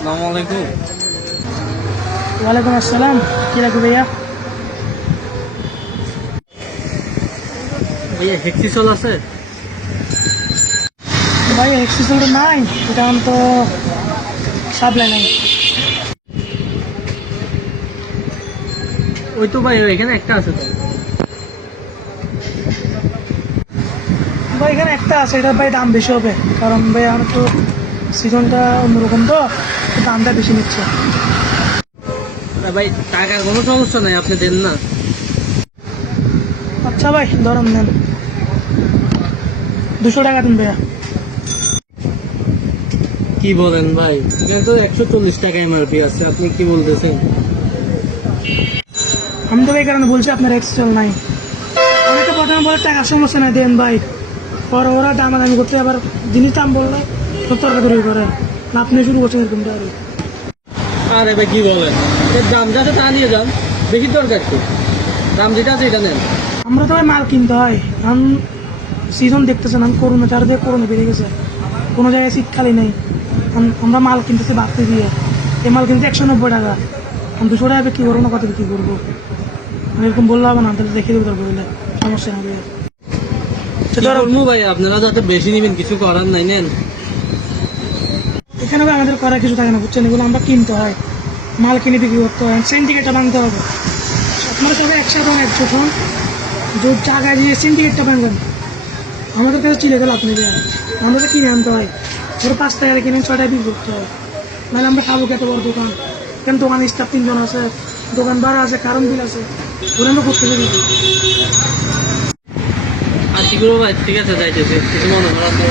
আসসালামু আলাইকুম। ওয়ালাইকুম আসসালাম। কি লাগবে ভাইয়া? ভাইয়া হেক্সিসল আছে? ভাই এক্সিসেন্ট নাই, এটা তো সাপ্লাই নাই। ওই তো ভাই এখানে একটা আছে তো। ভাই এখানে একটা আছে, এটা ভাই দাম বেশি হবে, কারণ ভাই আমার তো সিজনটা অন্যরকম, তো দামটা বেশি নিচ্ছে। ভাই টাকার কোনো সমস্যা নাই, আপনি দেন না। আচ্ছা ভাই ধরেন নেন, 200 টাকা দিন ভাইয়া। কি বলেন ভাই, এখানে তো 140 টাকা এমআরপি আছে, আপনি কি বলতেছেন? আমি তো এই কারণে বলছি আপনার এক্সেল নাই। আমি তো প্রথমে বলে টাকার সমস্যা নাই, দেন ভাই। পরে ওরা দামাদামি করতে, আবার জিনিস দাম বললে তো তর্কাতর্কি করে না, আপনি শুরু করছেন এরকমটা। আর আরে ভাই কি বলেন, এর দাম যাতে তা নিয়ে যান, বেশি দরকার কি, দাম যেটা আছে এটা নেন। আমরা তো ভাই মাল কিনতে হয়, আমি সিজন দেখতেছেন, আমি করোনা চারদিকে করোনা বেড়ে গেছে, কোনো জায়গায় শীত খালি নেই। আমরা মাল কিনতেছি বাড়তে দিয়ে, এই মাল কিনতে 190 টাকা, আমি 200 টাকা কী করবো না, কত কী করবো? আমি এরকম বললে হবে না, তাহলে দেখে দেবো, তারপর বললে সমস্যা হবে। কি করবো ভাই, আপনারা যাতে বেশি নেবেন, কিছু করার নাই, নেন। এখানে ভাই আমাদের করার কিছু থাকে না, বুঝছেন? এগুলো আমরা কিনতে হয়, মাল কিনে বিক্রি করতে হয়, সিন্ডিকেটটা ভাঙতে হবে। আপনারা সবাই একসাথে একজোট হন, যে জায়গায় দিয়ে সিন্ডিকেটটা ভাঙবেন। আমাদের কাছে চিলে গেল আপনি দেন, আমাদের কিনে আনতে হয়, ধরো 5 টাকা কিনে 6 টাকা বিক্রি করতে হয়, নাহলে আমরা খাবো এত বড় দোকান, কেন দোকান স্টাফ 3 জন আছে, দোকান ভাড়া আছে, কারণ বিল আছে, ওরা আমরা করতে পারি। আর কি করবো ভাই, ঠিক আছে যাইতেছি, কিছু মনে করার নেই।